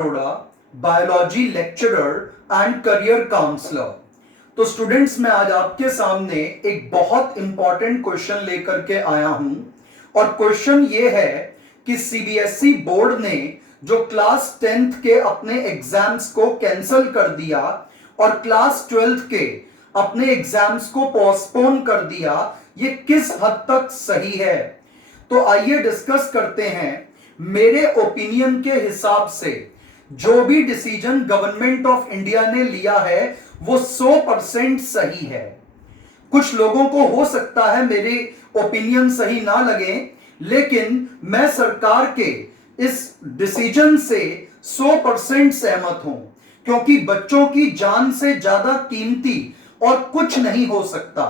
Arora, biology lecturer and career counsellor. तो students, मैं आज आपके सामने एक बहुत इंपॉर्टेंट क्वेश्चन लेकर के आया हूं और क्वेश्चन ये है कि सीबीएसई बोर्ड ने जो क्लास 10th के अपने एग्जाम्स को कैंसिल कर दिया और क्लास 12th के अपने एग्जाम्स को पोस्टपोन कर दिया, ये किस हद तक सही है। तो आइए डिस्कस करते हैं। मेरे ओपिनियन के हिसाब से जो भी डिसीजन गवर्नमेंट ऑफ इंडिया ने लिया है वो 100% सही है। कुछ लोगों को हो सकता है मेरे ओपिनियन सही ना लगे, लेकिन मैं सरकार के इस डिसीजन से 100% सहमत हूं, क्योंकि बच्चों की जान से ज्यादा कीमती और कुछ नहीं हो सकता।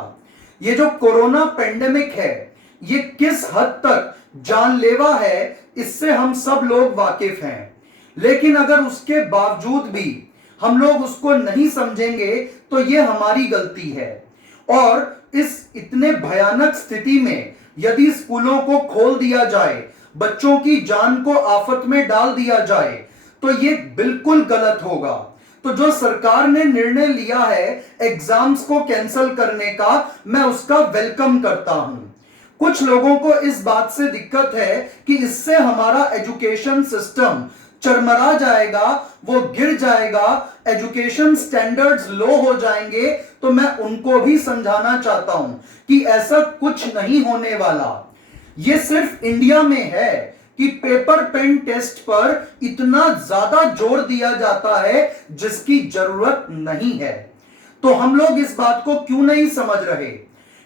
ये जो कोरोना पेंडेमिक है, ये किस हद तक जानलेवा है, इससे हम सब लोग वाकिफ हैं। लेकिन अगर उसके बावजूद भी हम लोग उसको नहीं समझेंगे तो ये हमारी गलती है। और इस इतने भयानक स्थिति में यदि स्कूलों को खोल दिया जाए, बच्चों की जान को आफत में डाल दिया जाए, तो ये बिल्कुल गलत होगा। तो जो सरकार ने निर्णय लिया है एग्जाम्स को कैंसिल करने का, मैं उसका वेलकम करता हूं। कुछ लोगों को इस बात से दिक्कत है कि इससे हमारा एजुकेशन सिस्टम चरमरा जाएगा, वो गिर जाएगा, एजुकेशन स्टैंडर्ड्स लो हो जाएंगे। तो मैं उनको भी समझाना चाहता हूं कि ऐसा कुछ नहीं होने वाला। ये सिर्फ इंडिया में है कि पेपर पेन टेस्ट पर इतना ज्यादा जोर दिया जाता है जिसकी जरूरत नहीं है। तो हम लोग इस बात को क्यों नहीं समझ रहे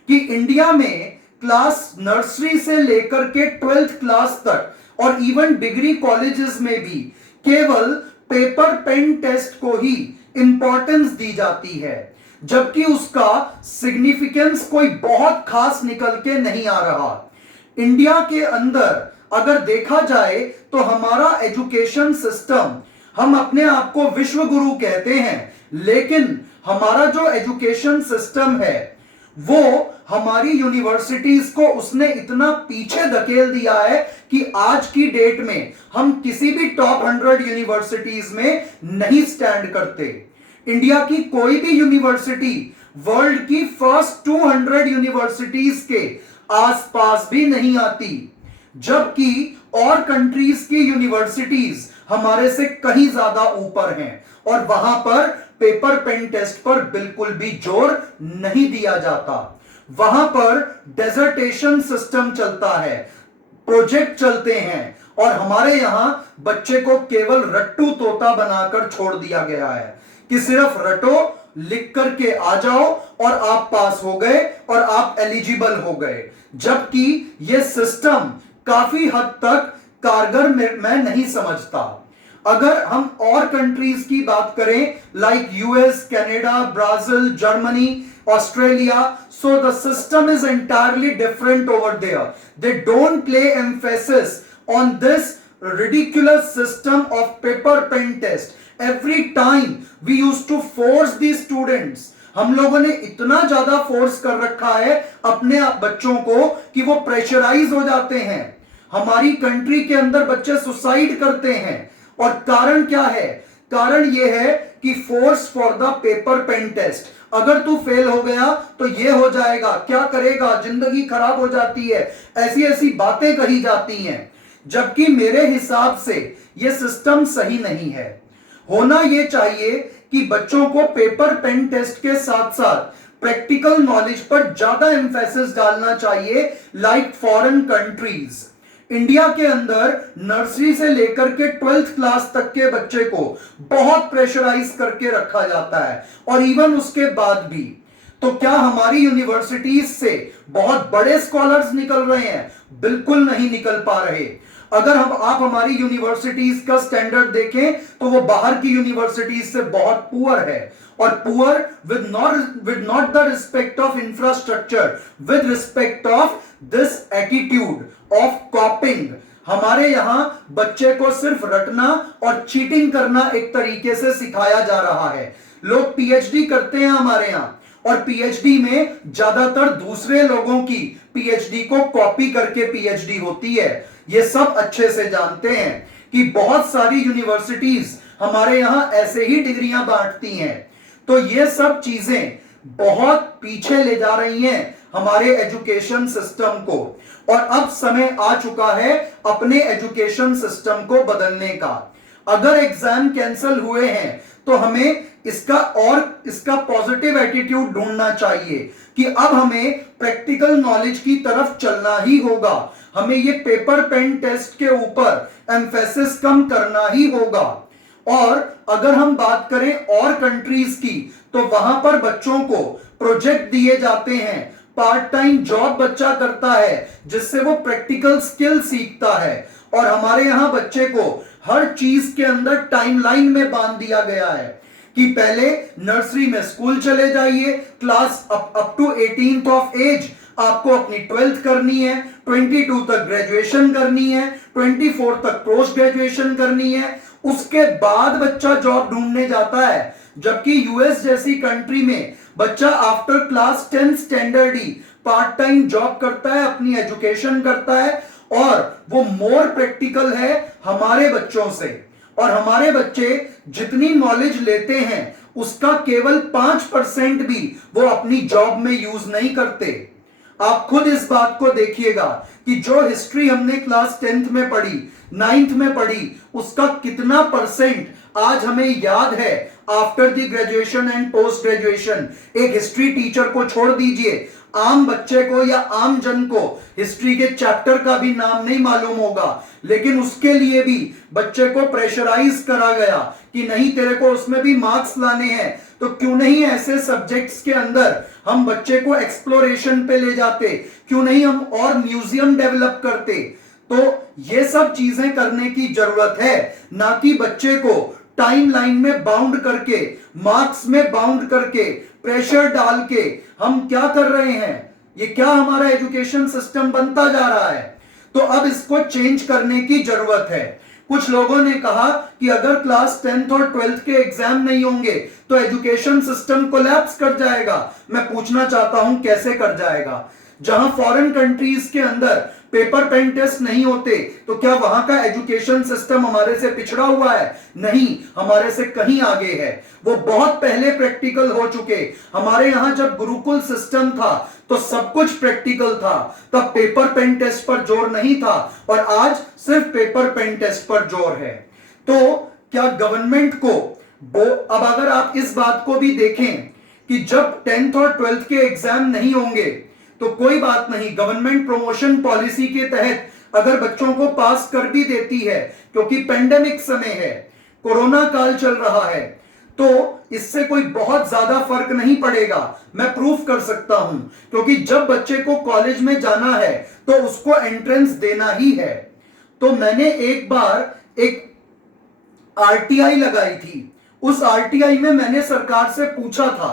कि इंडिया में क्लास नर्सरी से लेकर के 12th क्लास तक और इवन डिग्री कॉलेजेस में भी केवल पेपर पेन टेस्ट को ही इंपॉर्टेंस दी जाती है, जबकि उसका सिग्निफिकेंस कोई बहुत खास निकल के नहीं आ रहा। इंडिया के अंदर अगर देखा जाए तो हमारा एजुकेशन सिस्टम, हम अपने आप को विश्व गुरु कहते हैं, लेकिन हमारा जो एजुकेशन सिस्टम है वो हमारी यूनिवर्सिटीज को उसने इतना पीछे धकेल दिया है कि आज की डेट में हम किसी भी टॉप 100 यूनिवर्सिटीज में नहीं स्टैंड करते। इंडिया की कोई भी यूनिवर्सिटी वर्ल्ड की फर्स्ट 200 यूनिवर्सिटीज के आसपास भी नहीं आती, जबकि और कंट्रीज की यूनिवर्सिटीज हमारे से कहीं ज्यादा ऊपर हैं और वहां पर पेपर पेन टेस्ट पर बिल्कुल भी जोर नहीं दिया जाता। वहां पर डेजर्टेशन सिस्टम चलता है, प्रोजेक्ट चलते हैं, और हमारे यहां बच्चे को केवल रट्टू तोता बनाकर छोड़ दिया गया है कि सिर्फ रटो, लिख करके आ जाओ और आप पास हो गए और आप एलिजिबल हो गए। जबकि यह सिस्टम काफी हद तक कारगर मैं नहीं समझता। अगर हम और कंट्रीज की बात करें like US, Canada, Brazil, Germany, Australia, so the system is entirely different over there. They don't play emphasis on this ridiculous system of paper pen test. Every time we used to force these students, हम लोगों ने इतना ज्यादा force कर रखा है अपने बच्चों को कि वो प्रेशराइज हो जाते हैं। हमारी कंट्री के अंदर बच्चे सुसाइड करते हैं, और कारण क्या है? कारण यह है कि force for the paper pen test. अगर तू फेल हो गया तो यह हो जाएगा, क्या करेगा, जिंदगी खराब हो जाती है, ऐसी ऐसी बातें कही जाती हैं। जबकि मेरे हिसाब से यह सिस्टम सही नहीं है। होना यह चाहिए कि बच्चों को पेपर पेन टेस्ट के साथ साथ प्रैक्टिकल नॉलेज पर ज्यादा एम्फेसिस डालना चाहिए, लाइक फॉरेन कंट्रीज। इंडिया के अंदर नर्सरी से लेकर के 12th क्लास तक के बच्चे को बहुत प्रेशराइज करके रखा जाता है, और इवन उसके बाद भी। तो क्या हमारी यूनिवर्सिटीज से बहुत बड़े स्कॉलर्स निकल रहे हैं? बिल्कुल नहीं निकल पा रहे। अगर आप हमारी यूनिवर्सिटीज का स्टैंडर्ड देखें तो वो बाहर की यूनिवर्सिटीज से बहुत पुअर है, और poor with not the respect of infrastructure, with respect of this attitude of कॉपिंग। हमारे यहां बच्चे को सिर्फ रटना और चीटिंग करना एक तरीके से सिखाया जा रहा है। लोग पीएचडी करते हैं हमारे यहां, और पीएचडी में ज्यादातर दूसरे लोगों की पीएचडी को कॉपी करके पीएचडी होती है। ये सब अच्छे से जानते हैं कि बहुत सारी यूनिवर्सिटीज हमारे यहां ऐसे ही डिग्रियां बांटती हैं। तो ये सब चीजें बहुत पीछे ले जा रही हैं हमारे एजुकेशन सिस्टम को, और अब समय आ चुका है अपने एजुकेशन सिस्टम को बदलने का। अगर एग्जाम कैंसिल हुए हैं तो हमें इसका पॉजिटिव एटीट्यूड ढूंढना चाहिए कि अब हमें प्रैक्टिकल नॉलेज की तरफ चलना ही होगा। हमें ये पेपर पेन टेस्ट के ऊपर एम्फेसिस कम करना ही होगा। और अगर हम बात करें और कंट्रीज की, तो वहां पर बच्चों को प्रोजेक्ट दिए जाते हैं, पार्ट टाइम जॉब बच्चा करता है जिससे वो प्रैक्टिकल स्किल सीखता है। और हमारे यहां बच्चे को हर चीज के अंदर टाइमलाइन में बांध दिया गया है कि पहले नर्सरी में स्कूल चले जाइए, class up to 18th of age आपको अपनी 12th करनी है, 22 तक ग्रेजुएशन करनी है, 24 तक पोस्ट ग्रेजुएशन करनी है, उसके बाद बच्चा जॉब ढूंढने जाता है। जबकि यूएस जैसी कंट्री में बच्चा आफ्टर क्लास 10th स्टैंडर्ड ही पार्ट टाइम जॉब करता है, अपनी एजुकेशन करता है, और वो मोर प्रैक्टिकल है हमारे बच्चों से। और हमारे बच्चे जितनी नॉलेज लेते हैं उसका केवल 5% भी वो अपनी जॉब में यूज नहीं करते। आप खुद इस बात को देखिएगा कि जो हिस्ट्री हमने क्लास 10th में पढ़ी, 9th में पढ़ी, उसका कितना परसेंट आज हमें याद है after the graduation and post graduation. एक हिस्ट्री टीचर को छोड़ दीजिए, आम बच्चे को या आम जन को हिस्ट्री के चैप्टर का भी नाम नहीं मालूम होगा, लेकिन उसके लिए भी बच्चे को प्रेशराइज करा गया कि नहीं तेरे को उसमें भी मार्क्स लाने हैं। तो क्यों नहीं ऐसे सब्जेक्ट्स के अंदर हम बच्चे को एक्सप्लोरेशन पे ले जाते, क्यों नहीं हम और म्यूजियम डेवलप करते। तो ये सब चीजें करने की जरूरत है, ना कि बच्चे को टाइमलाइन में बाउंड करके, मार्क्स में बाउंड करके, प्रेशर डाल के हम क्या कर रहे हैं, ये क्या हमारा एजुकेशन सिस्टम बनता जा रहा है। तो अब इसको चेंज करने की जरूरत है। कुछ लोगों ने कहा कि अगर क्लास 10th और 12th के एग्जाम नहीं होंगे तो एजुकेशन सिस्टम कोलैप्स कर जाएगा। मैं पूछना चाहता हूं कैसे कर जाएगा? जहां फॉरेन कंट्रीज के अंदर पेपर पेन टेस्ट नहीं होते, तो क्या वहां का एजुकेशन सिस्टम हमारे से पिछड़ा हुआ है? नहीं, हमारे से कहीं आगे है। वो बहुत पहले प्रैक्टिकल हो चुके। हमारे यहां जब गुरुकुल सिस्टम था तो सब कुछ प्रैक्टिकल था, तब पेपर पेन टेस्ट पर जोर नहीं था, और आज सिर्फ पेपर पेन टेस्ट पर जोर है। तो क्या गवर्नमेंट को अब अगर आप इस बात को भी देखें कि जब 10th और 12th के एग्जाम नहीं होंगे तो कोई बात नहीं, गवर्नमेंट प्रमोशन पॉलिसी के तहत अगर बच्चों को पास कर भी देती है, क्योंकि पेंडेमिक समय है, कोरोना काल चल रहा है, तो इससे कोई बहुत ज्यादा फर्क नहीं पड़ेगा। मैं प्रूफ कर सकता हूं, क्योंकि जब बच्चे को कॉलेज में जाना है तो उसको एंट्रेंस देना ही है। तो मैंने एक बार एक आरटीआई लगाई थी। उस आरटीआई में मैंने सरकार से पूछा था,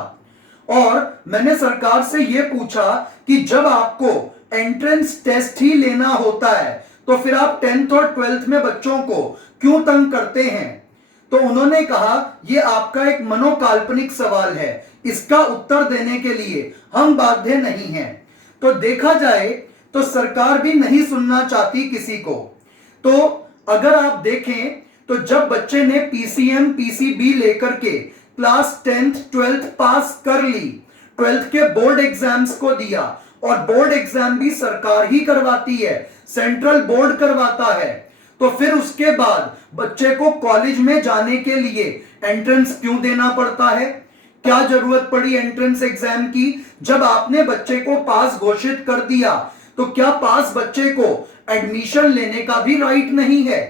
और मैंने सरकार से यह पूछा कि जब आपको एंट्रेंस टेस्ट ही लेना होता है तो फिर आप 10th और 12th में बच्चों को क्यों तंग करते हैं? तो उन्होंने कहा यह आपका एक मनोकाल्पनिक सवाल है, इसका उत्तर देने के लिए हम बाध्य नहीं हैं। तो देखा जाए तो सरकार भी नहीं सुनना चाहती किसी को। तो अगर आप देखें तो जब बच्चे ने पीसीएम पीसीबी लेकर के क्लास 10th 12th पास कर ली, 12th के बोर्ड एग्जाम्स को दिया, और बोर्ड एग्जाम भी सरकार ही करवाती है, सेंट्रल बोर्ड करवाता है, तो फिर उसके बाद बच्चे को कॉलेज में जाने के लिए एंट्रेंस क्यों देना पड़ता है? क्या जरूरत पड़ी एंट्रेंस एग्जाम की? जब आपने बच्चे को पास घोषित कर दिया तो क्या पास बच्चे को एडमिशन लेने का भी राइट नहीं है?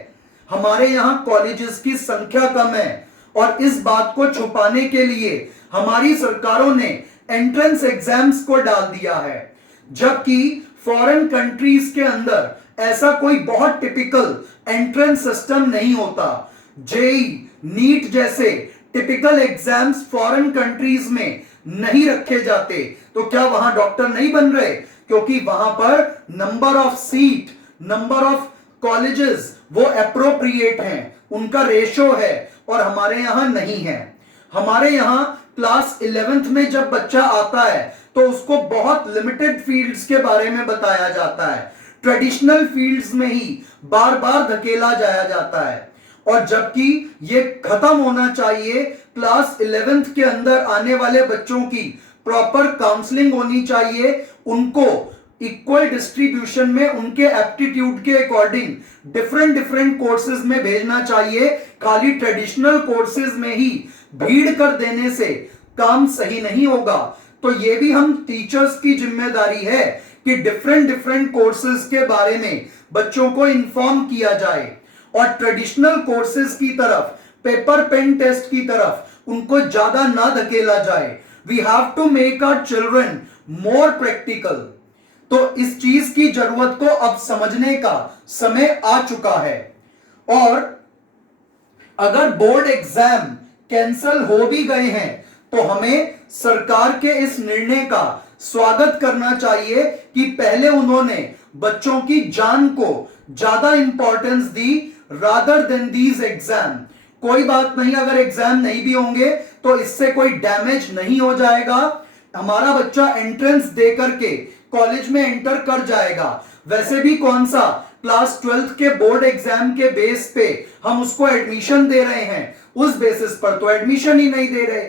हमारे यहां कॉलेजेस की संख्या कम है, और इस बात को छुपाने के लिए हमारी सरकारों ने एंट्रेंस एग्जाम्स को डाल दिया है। जबकि फॉरेन कंट्रीज के अंदर ऐसा कोई बहुत टिपिकल एंट्रेंस सिस्टम नहीं होता। जेई, नीट जैसे टिपिकल एग्जाम्स फॉरेन कंट्रीज में नहीं रखे जाते। तो क्या वहां डॉक्टर नहीं बन रहे? क्योंकि वहां पर number of seat, number of colleges वो एप्रोप्रिएट हैं, उनका रेशो है, और हमारे यहां नहीं है। हमारे यहां क्लास 11th में जब बच्चा आता है तो उसको बहुत लिमिटेड फील्ड्स के बारे में बताया जाता है। ट्रेडिशनल फील्ड्स में ही बार बार धकेला जाया जाता है, और जबकि ये खत्म होना चाहिए। क्लास 11th के अंदर आने वाले बच्चों की प्रॉपर काउंसलिंग होनी चाहिए, उनको इक्वल डिस्ट्रीब्यूशन में उनके एप्टीट्यूड के अकॉर्डिंग डिफरेंट डिफरेंट कोर्सेज में भेजना चाहिए। खाली ट्रेडिशनल कोर्सेज में ही भीड़ कर देने से काम सही नहीं होगा। तो ये भी हम टीचर्स की जिम्मेदारी है कि डिफरेंट डिफरेंट कोर्सेज के बारे में बच्चों को इन्फॉर्म किया जाए, और ट्रेडिशनल कोर्सेज की तरफ, पेपर पेन टेस्ट की तरफ उनको ज्यादा ना धकेला जाए। We have to make our children more practical. तो इस चीज की जरूरत को अब समझने का समय आ चुका है। और अगर बोर्ड एग्जाम कैंसल हो भी गए हैं तो हमें सरकार के इस निर्णय का स्वागत करना चाहिए कि पहले उन्होंने बच्चों की जान को ज्यादा importance the rather than these exam. कोई बात नहीं, अगर एग्जाम नहीं भी होंगे तो इससे कोई डैमेज नहीं हो जाएगा। हमारा बच्चा एंट्रेंस दे करके कॉलेज में एंटर कर जाएगा। वैसे भी कौन सा क्लास 12th के बोर्ड एग्जाम के बेस पे हम उसको एडमिशन दे रहे हैं, उस बेसिस पर तो एडमिशन ही नहीं दे रहे।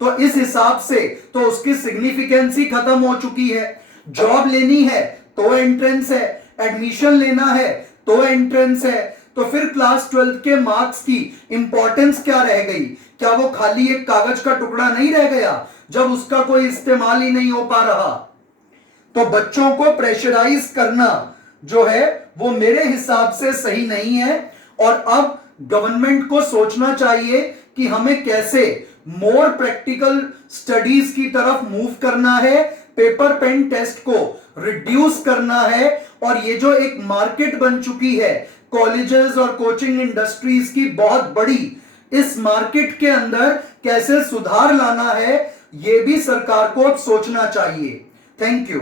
तो इस हिसाब से तो उसकी सिग्निफिकेंस ही खत्म हो चुकी है। जॉब लेनी है तो एंट्रेंस है, एडमिशन लेना है तो एंट्रेंस है। तो फिर क्लास 12th के मार्क्स की इंपॉर्टेंस क्या रह गई? क्या वो खाली एक कागज का टुकड़ा नहीं रह गया जब उसका कोई इस्तेमाल ही नहीं हो पा रहा? तो बच्चों को प्रेशराइज करना जो है वो मेरे हिसाब से सही नहीं है। और अब गवर्नमेंट को सोचना चाहिए कि हमें कैसे मोर प्रैक्टिकल स्टडीज की तरफ मूव करना है, पेपर पेन टेस्ट को रिड्यूस करना है। और ये जो एक मार्केट बन चुकी है कॉलेजेस और कोचिंग इंडस्ट्रीज की बहुत बड़ी, इस मार्केट के अंदर कैसे सुधार लाना है ये भी सरकार को अब सोचना चाहिए। Thank you.